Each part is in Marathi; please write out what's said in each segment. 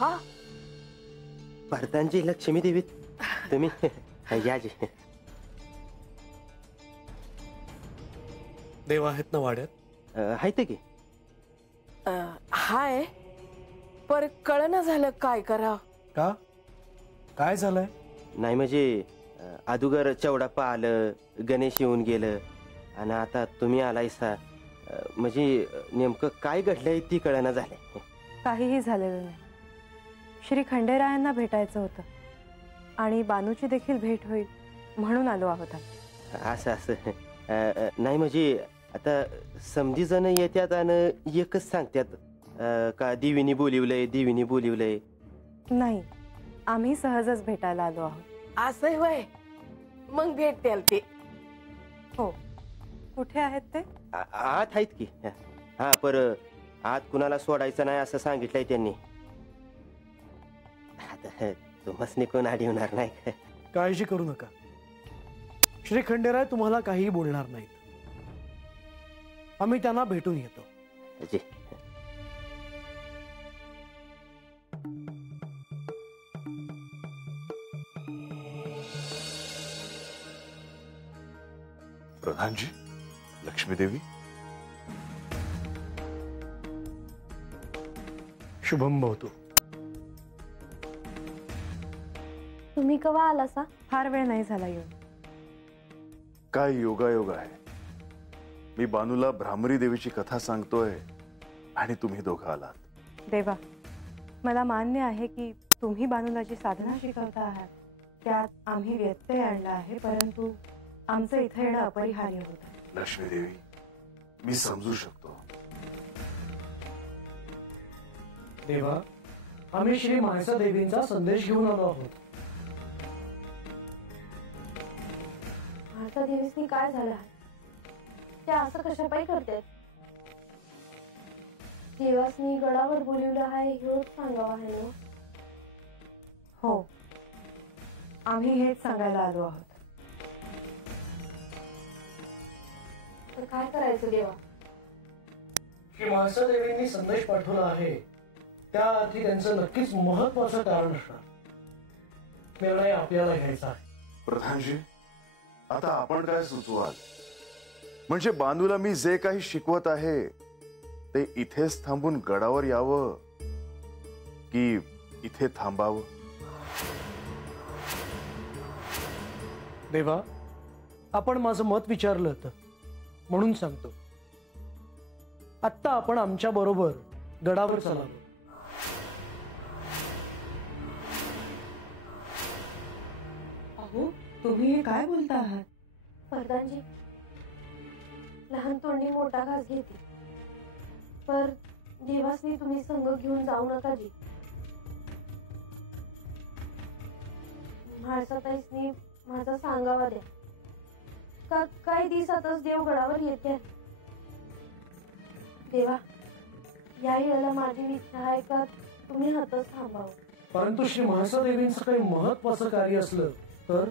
हा भरतांची लक्ष्मी देवी तुम्ही या जी. देव आहेत ना वाड्यात? आहेत की. हाय पर कळना झालं काय करा. का काय झालंय? नाही म्हणजे अदुगर चौडाप्पा आलं, गणेश येऊन गेलं आणि आता तुम्ही आलायसा. म्हणजे नेमकं काय घडलंय ती कळना झालंय. काहीही झालेलं नाही. श्री खंडेरायांना भेटायचं होतं आणि बानूची देखील भेट होईल म्हणून आलो आहोत. असं असं नाही म्हणजे आता समधी जण येत्यात आणि एकच सांगतात का देवीनी बोलिवलंय देवीनी बोलिवलंय. नाही, आम्ही सहजच भेटायला आलो आहोत. असं होय, मग भेटतील ते. हो, कुठे आहेत ते? आत आहेत की. हा पर आत कुणाला सोडायचं नाही असं सांगितलंय त्यांनी. आता तुम्हाला कोण अडवणार नाही. काळजी करू नका, श्री खंडेराय तुम्हाला काहीही बोलणार नाहीत. आम्ही त्यांना भेटून येतो. जी. प्रधानजी, लक्ष्मी देवी. शुभम भवतु. तुम्ही केव्हा आलासा? फार वेळ नाही झाला येऊन. काय योगायोग आहे. मी बानूला भ्रामरी देवीची कथा सांगतोय आणि तुम्ही दोघं आलात. देवा, मला मान्य आहे की तुम्ही बानूला जी साधना शिकवता आहात त्यात आम्ही व्यत्यय आणला आहे, परंतु आमचं इथे येणं अपरिहार्य होतं. लक्ष्मी देवी, मी समजू शकतो. देवा, आम्ही श्री मानसा देवींचा संदेश घेऊन आलो आहोत. मानसा देवीसनी काय झालं? त्या असं कशापायी करतात? देवासनी गडावर बोलवलं आहे हेच सांगावं आहे ना? हो, आम्ही हेच सांगायला आलो आहोत. तर काय करायचं देवा? श्री मानसा देवींनी संदेश पाठवला आहे, त्याआधी त्यांचं नक्कीच महत्वाचं कारण असणार. निर्णय आपल्याला घ्यायचा आहे. प्रधानजी, आता आपण काय सुचवाल? म्हणजे बानूला मी जे काही शिकवत आहे ते इथेच थांबून गडावर यावं की इथे थांबावं? देवा, आपण माझं मत विचारलं होतं म्हणून सांगतो. आत्ता आपण आमच्या बरोबर गडावर चलावं. अहो, तुम्ही हे काय बोलता आहात? प्रधानजी, लहान तोंडी मोठा घास घेते, पर देवासनी तुम्ही संग घेऊन जाऊ नका जी. म्हाळसाताईसनी माझा सांगावा द्या का काही दिवसातच देवगडावर येते. देवा, या वेळेला माझी इच्छा आहे का तुम्ही हातच थांबावं. परंतु श्री मानसा देवींचं काही महत्वाचं कार्य असलं तर?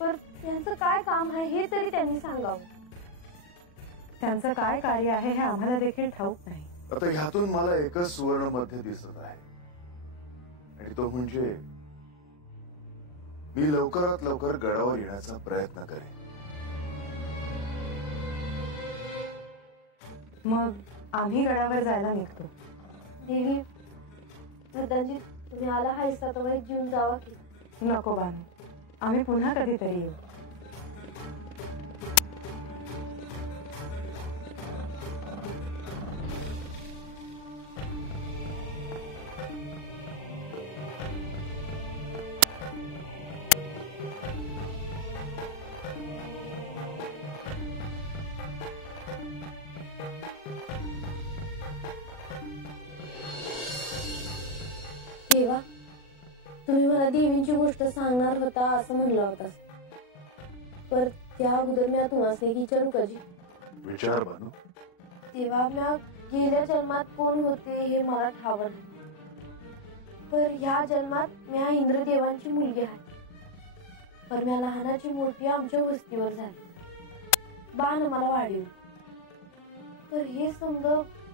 पर त्यांचं काय काम आहे हे तरी त्यांनी सांगावं. त्यांचं काय कार्य आहे हे आम्हाला देखील ठाऊक नाही. आता ह्यातून मला एकच सुवर्ण मध्य दिसत आहे आणि तो म्हणजे मी लवकरात लवकर गडावर येण्याचा प्रयत्न करेन. मग आम्ही गडावर जायला निघतो. देवी, प्रधानजी, तुम्ही आला हायसा तर जीवन जावा की. नको बानू, आम्ही पुन्हा कधीतरी येऊ. देवा, तुम्ही मला देवींची गोष्ट सांगणार होता असं म्हणलं होता, पर त्या अगोदर मी तुम्हाला विचारू का जी? विचार बानू. देवा, मी गेल्या जन्मात कोण होते हे मला ठाव नाही, पर ह्या जन्मात मी इंद्रदेवांची मुलगी आहे. पर मी लहानाची मोठी आमच्या वस्तीवर झाली, बाण मला वाढली. तर हे समज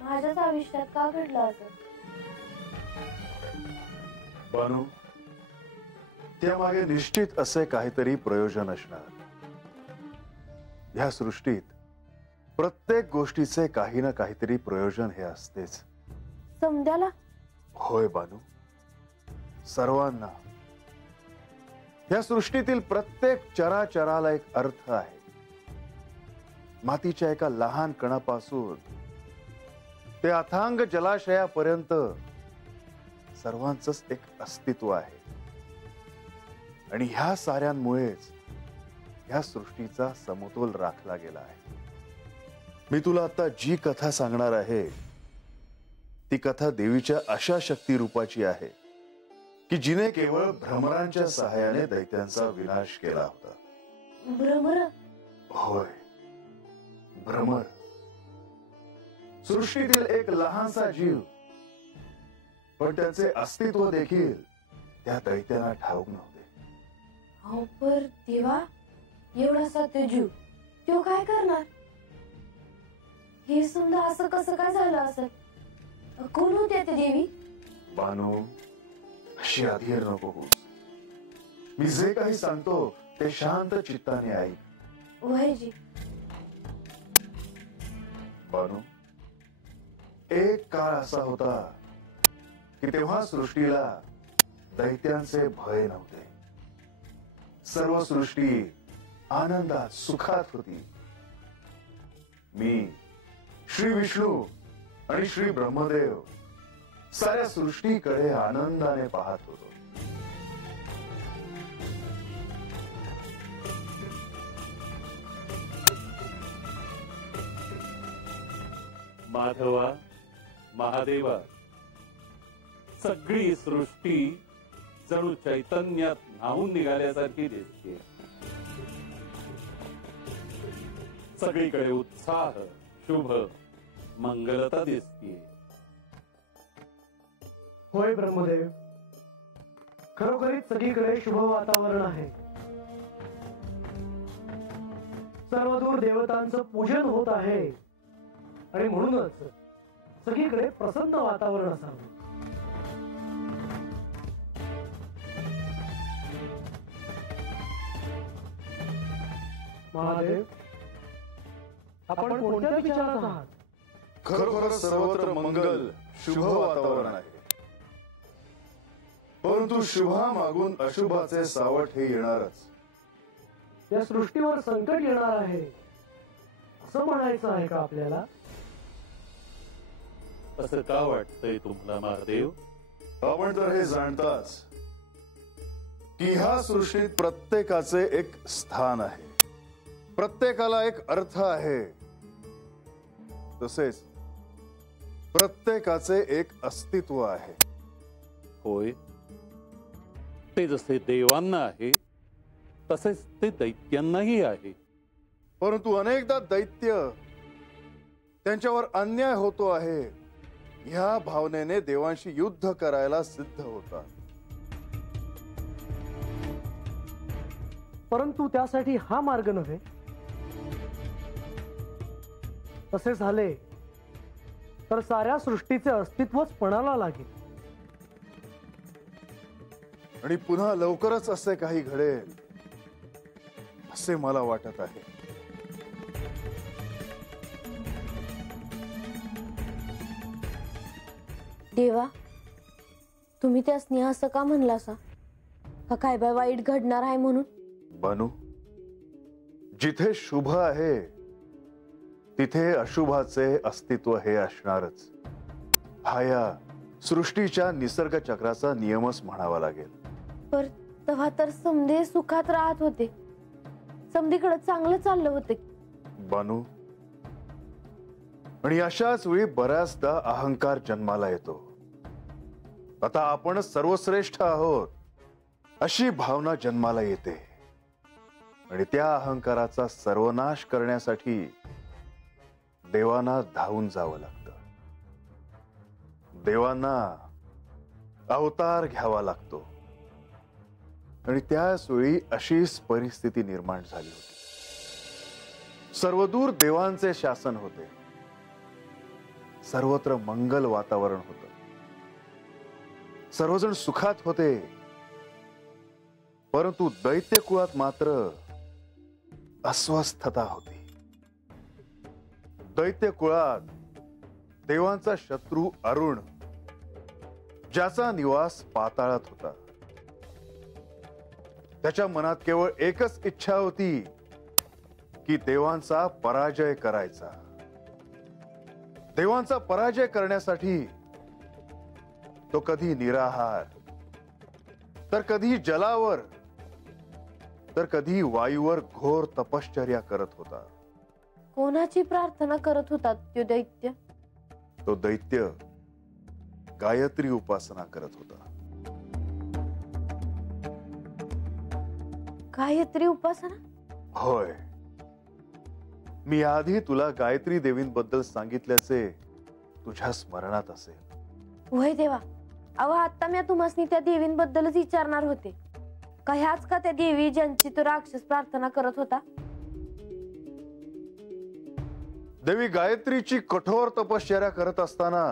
माझ्याच आयुष्यात का घडलं असं? बानू, त्यामागे निश्चित असे काहीतरी प्रयोजन असणार. ह्या सृष्टीत प्रत्येक गोष्टीचे काही ना काहीतरी प्रयोजन हे असतेच. समद्याला? होय बानू, सर्वांना. या सृष्टीतील प्रत्येक चराचराला एक अर्थ आहे. मातीच्या एका लहान कणापासून ते अथांग जलाशयापर्यंत सर्वांचंच एक अस्तित्व आहे. आणि ह्या साऱ्यांमुळेच ह्या सृष्टीचा समतोल राखला गेला आहे. मी तुला आता जी कथा सांगणार आहे ती कथा देवीच्या अशा शक्ती रूपाची आहे की जिने केवळ भ्रमरांच्या सहाय्याने दैत्यांचा विनाश केला होता. भ्रमर? होय, भ्रमर. सृष्टीतील एक लहानसा जीव, पण त्याचे अस्तित्व देखील त्या दैत्यांना ठाऊक नव्हते. हो, पर देवा, एवढासा तो जीव तो काय करणार? हे समजा असं कसं काय झालं असेल? कोण होते ते देवी? बानू, अशी अधीर नको होस. मी जे काही सांगतो ते शांत चित्ताने ऐक. वयजी. बानू, एक काळ असा होता की तेव्हा सृष्टीला दैत्यांचे भय नव्हते. सर्व सृष्टी आनंदात सुखात होती. मी, श्री विष्णू आणि श्री ब्रह्मदेव साऱ्या सृष्टीकडे आनंदाने पाहत होतो. माधवा, महादेवा, सगळी सृष्टी जणू चैतन्यात न्हावून निघाल्यासारखी दिसते. सगळीकडे उत्साह, शुभ, मंगलता दिसते. होय ब्रह्मदेव, खरोखरीच सगळीकडे शुभ वातावरण आहे. सर्वदूर देवतांचं पूजन होत आहे आणि म्हणूनच सगळीकडे प्रसन्न वातावरण असावं. महादेव, आपण कोणत्या विचारात आहात? खरोखर सर्वत्र मंगल, शुभ वातावरण आहे. परंतु शुभामागून अशुभाचे सावट हे येणारच. या सृष्टीवर संकट येणार आहे असं म्हणायचं आहे का आपल्याला? असं का वाटतंय तुम्हाला महादेव? आपण तर हे जाणताच की ह्या सृष्टीत प्रत्येकाचे एक स्थान आहे, प्रत्येकाला एक अर्थ आहे. तसेच प्रत्येकाचे एक अस्तित्व आहे. होय, ते जसे देवांना आहे तसेच ते दैत्यांनाही आहे. परंतु अनेकदा दैत्य त्यांच्यावर अन्याय होतो आहे ह्या भावनेने देवांशी युद्ध करायला सिद्ध होतात. परंतु त्यासाठी हा मार्ग नव्हे. तसे झाले तर साऱ्या सृष्टीचे अस्तित्वच पणाला लागेल. आणि पुन्हा लवकरच असे काही घडेल असे मला वाटत आहे. देवा, तुम्ही त्या स्नेह असं का म्हणलासा? का काय बाय वाईट घडणार आहे म्हणून? बानू, जिथे शुभ आहे तिथे अशुभाचे अस्तित्व हे असणारच. हा या सृष्टीच्या निसर्ग चक्राचा नियमच म्हणावा लागेल. पर तेव्हा तर समधे सुखात राहत होते, समधीकडे चांगलं चाललं होते. बानू, आणि अशाच वेळी बऱ्याचदा अहंकार जन्माला येतो. आता आपण सर्वश्रेष्ठ आहोत अशी भावना जन्माला येते आणि त्या अहंकाराचा सर्वनाश करण्यासाठी देवांना धावून जावं लागतं. देवांना अवतार घ्यावा लागतो. आणि त्याच वेळी अशीच परिस्थिती निर्माण झाली होती. सर्वदूर देवांचे शासन होते, सर्वत्र मंगल वातावरण होतं. सर्वजण सुखात होते, परंतु दैत्य कुळात मात्र अस्वस्थता होती. दैत्य कुळात देवांचा शत्रू अरुण, ज्याचा निवास पाताळात होता, त्याच्या मनात केवळ एकच इच्छा होती की देवांचा पराजय करायचा. देवांचा पराजय करण्यासाठी तो कधी निराहार, तर कधी जलावर, तर कधी वायूवर घोर तपश्चर्या करत होता. कोणाची प्रार्थना करत होता तो दैत्य? तो दैत्य गायत्री उपासना करत होता. गायत्री उपासना? होय, मी आधी तुला गायत्री देवींबद्दल सांगितल्याचे तुझ्या स्मरणात असेल. होय देवा. अहो, आता मी तुम्हाला त्या देवींबद्दलच विचारणार होते. का ह्याच का त्या देवी ज्यांची तो राक्षस प्रार्थना करत होता? देवी गायत्रीची कठोर तपश्चर्या करत असताना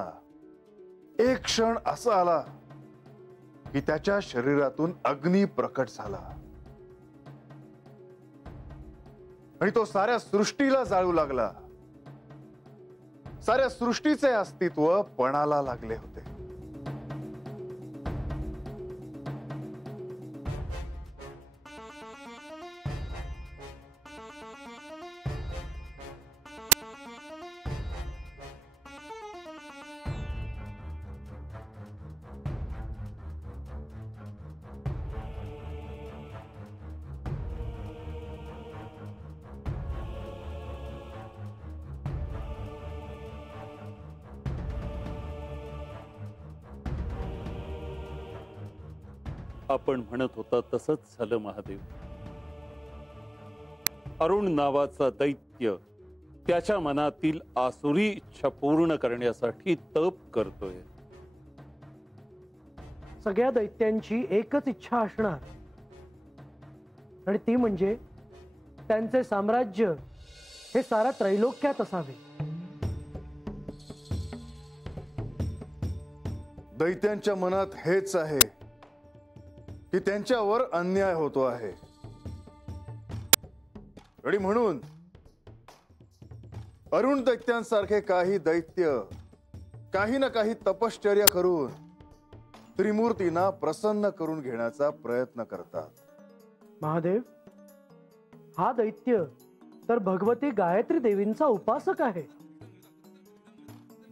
एक क्षण असा आला की त्याच्या शरीरातून अग्नी प्रकट झाला आणि तो साऱ्या सृष्टीला जाळू लागला. साऱ्या सृष्टीचे अस्तित्व पणाला लागले होते. आपण म्हणत होता तसंच झालं महादेव. अरुण नावाचा दैत्य त्याच्या मनातील आसुरी इच्छा पूर्ण करण्यासाठी तप करतोय. सगळ्या दैत्यांची एकच इच्छा असणार, आणि ती म्हणजे त्यांचे साम्राज्य हे सारा त्रैलोक्यात असावे. दैत्यांच्या मनात हेच आहे की त्यांच्यावर अन्याय होतो आहे, आणि म्हणून अरुण दैत्यांसारखे काही दैत्य काही ना काही तपश्चर्या करून त्रिमूर्तींना प्रसन्न करून घेण्याचा प्रयत्न करतात. महादेव, हा दैत्य तर भगवती गायत्री देवींचा उपासक आहे.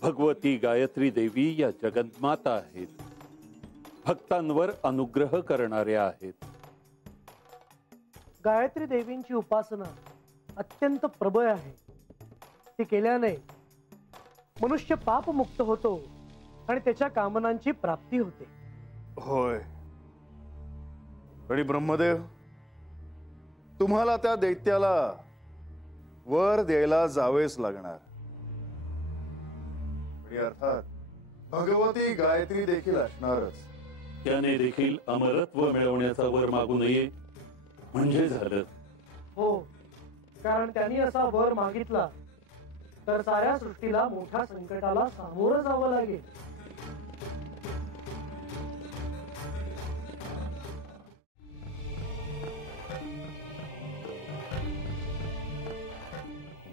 भगवती गायत्री देवी या जगन्माता आहेत, भक्तांवर अनुग्रह करणाऱ्या आहेत. गायत्री देवींची उपासना अत्यंत प्रबळ आहे. ती केल्याने मनुष्य पापमुक्त होतो आणि त्याच्या कामनांची प्राप्ती होते. होय, आणि ब्रह्मदेव, तुम्हाला त्या दैत्याला वर द्यायला जावेच लागणार. आणि अर्थात भगवती गायत्री देखील असणारच. त्याने देखील अमरत्व मिळवण्याचा वर मागू नये म्हणजे झालं. हो, कारण त्यांनी असा वर मागितला तर साऱ्या सृष्टीला मोठ्या संकटाला सामोरं जावं लागेल.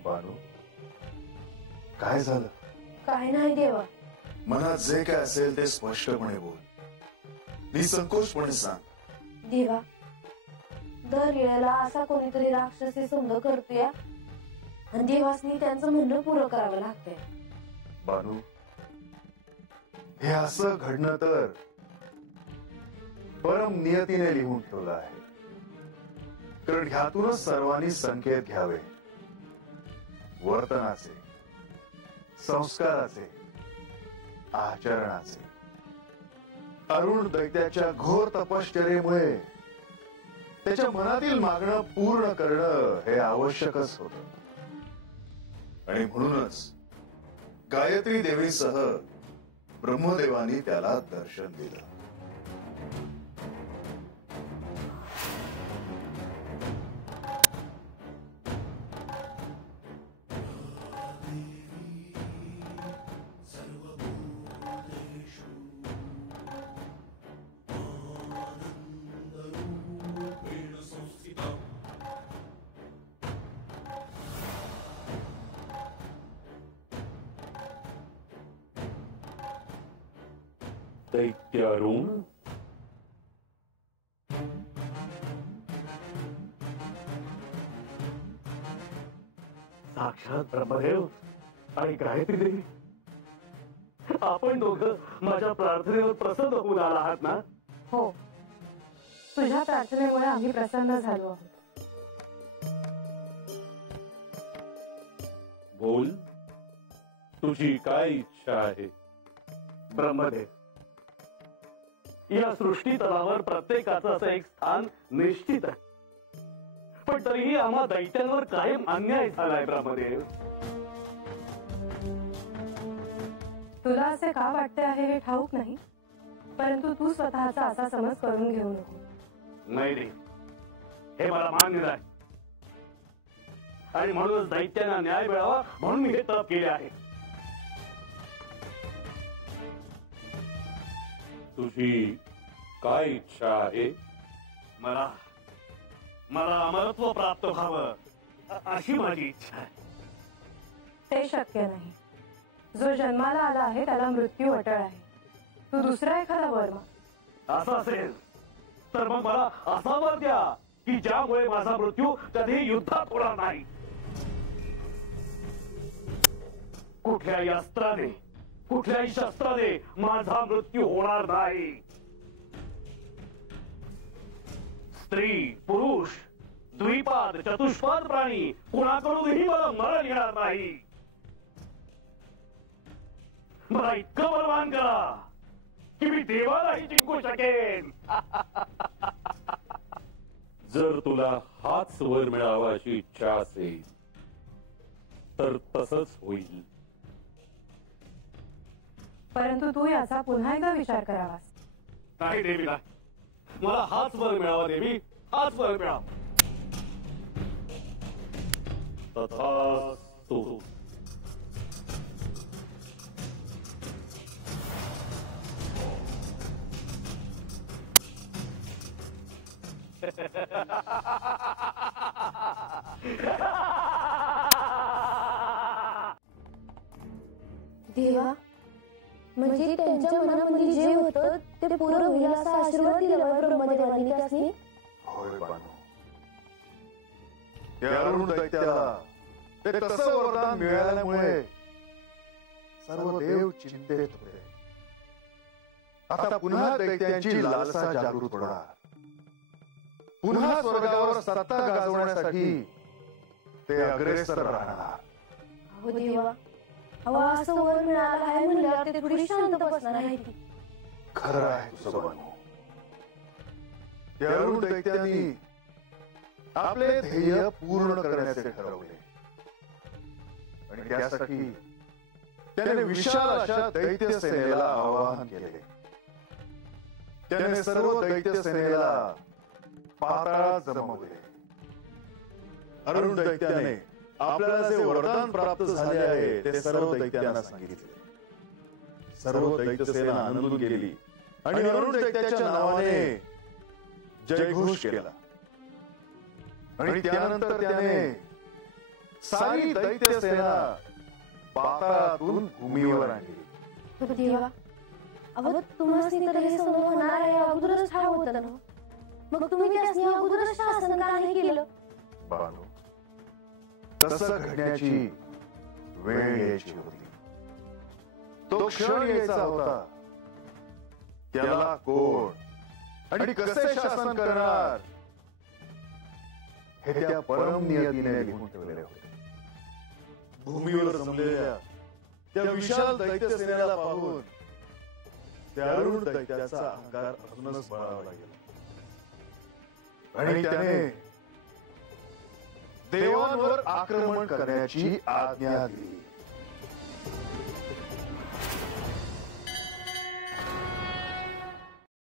बानू, काय झालं? काय नाही देवा. मनात जे काय असेल ते स्पष्टपणे बोल, निसंकोचपणे सांग. देवा, दर वेळेला असा कोणीतरी राक्षस हे समज करतोय आणि देवासनी त्यांचं म्हणणं पुरं करावं लागतंय. बानू, हे असं घडणं तर परम नियतीने लिहून ठेवलं आहे, कारण ह्यातूनच सर्वांनी संकेत घ्यावे. वर्तनाचे, संस्काराचे, आचरणाचे. अरुण दैत्याच्या घोर तपश्चर्येमुळे त्याच्या मनातील मागणं पूर्ण करणं हे आवश्यकच होतं, आणि म्हणूनच गायत्री देवीसह ब्रह्मदेवानी त्याला दर्शन दिलं. दैत्यारुण, साक्षात ब्रह्मदेव आणि गायत्री देवी, आपण दोघं माझ्या प्रार्थनेवर प्रसन्न होऊन आला आहात ना? हो, तुझ्या प्रार्थनेमुळे आम्ही प्रसन्न झालो आहोत. बोल, तुझी काय इच्छा आहे? ब्रह्मदेव, या सृष्टी तलावर प्रत्येकाचं असं एक स्थान निश्चित आहे, पण तरीही आम्हा दैत्यांवर कायम अन्याय झालाय ब्रह्मदेव. तुला असे का वाटते आहे हे ठाऊक नाही, परंतु तू स्वतःचा असा समज करून घेऊ नको. नाही रे, हे मला मान्य नाही, आणि म्हणूनच दैत्यांना न्याय मिळावा म्हणून मी हे तप केले आहे. तुझी काय इच्छा आहे? मला अमरत्व प्राप्त व्हावं अशी माझी इच्छा आहे. ते शक्य नाही. जो जन्माला आला आहे त्याला मृत्यू अटळ आहे. तू दुसरा एखादा वर माग. असं असेल तर मग मला असा वर द्या की ज्यामुळे माझा मृत्यू कधी युद्धात होणार नाही. कुठल्याही अस्त्राने, कुठल्याही शस्त्राने माझा मृत्यू होणार नाही. स्त्री, पुरुष, द्विपाद, चतुष्पाद प्राणी कुणाकडूनही मला मरण येणार नाही. मला इतकं बलवान करा की मी देवालाही जिंकू शकेन. जर तुला हाच वर मिळावा अशी इच्छा असेल तर तसंच होईल. परंतु तू याचा पुन्हा एकदा विचार करावास. नाही देवी, नाही. मला हाच वर मिळावा देवी, हाच वर मिळावा. तथास्तु. देवा, म्हणजे त्यांच्या मनामध्ये जे होतं ते पूर्ण होईल असा आशीर्वाद दिला ब्रह्मदेवांनी त्यासनी. होय बानू, त्या अरुण दैत्याला ते तसं वरदान मिळाल्यामुळे सर्व देव चिंतेत होते. आता पुन्हा दैत्यांची लालसा जागृत होणार. पुन्हा स्वर्गावर सत्ता गाजवण्यासाठी ते अग्रेसर राहणार. हो देवा, हवा असं वर मिळालं आहे म्हणल्यावर ते थोडी शांत बसणार आहे ती. खरं आहे तुझं बानू. त्या अरुण दैत्यांनी आपले ध्येय पूर्ण करण्याचे ठरवले आणि त्यासाठी त्याने विशाल अशा दैत्य सेनेला आवाहन केले. त्याने सर्व दैत्य सेनेला पाताळात जमवले. अरुण दैत्याने आपल्याला जे वरदान प्राप्त झाले आहे ते सर्व दैत्यांना सांगितले. सर्व दैत्य सेना आनंदून गेली आणि अरुण दैत्याच्या नावाने जयघोष केला. आणि त्यानंतर त्याने सारी दैत्य सेना पाताळातून भूमीवर आणली. हो देवा, अहो तुम्हाला तर हे समोर होणार आहे अगोदरच ठाव होतं ना, मग तुम्ही त्यासनी अगोदरच शासन का नाही केलं? बानू, तसं घडण्याची वेळ यायची होती. तो क्षण यायचा होता. त्याला कोण आणि कसे शासन करणार हे त्या परम नियतीने लिहून ठेवले होते. भूमीवर जमलेल्या त्या विशाल दैत्य सेनेला पाहून त्या अरुण दैत्याचा अहंकार अजूनच बळावला गेला आणि त्याने देवांवर आक्रमण करण्याची आज्ञा दिली.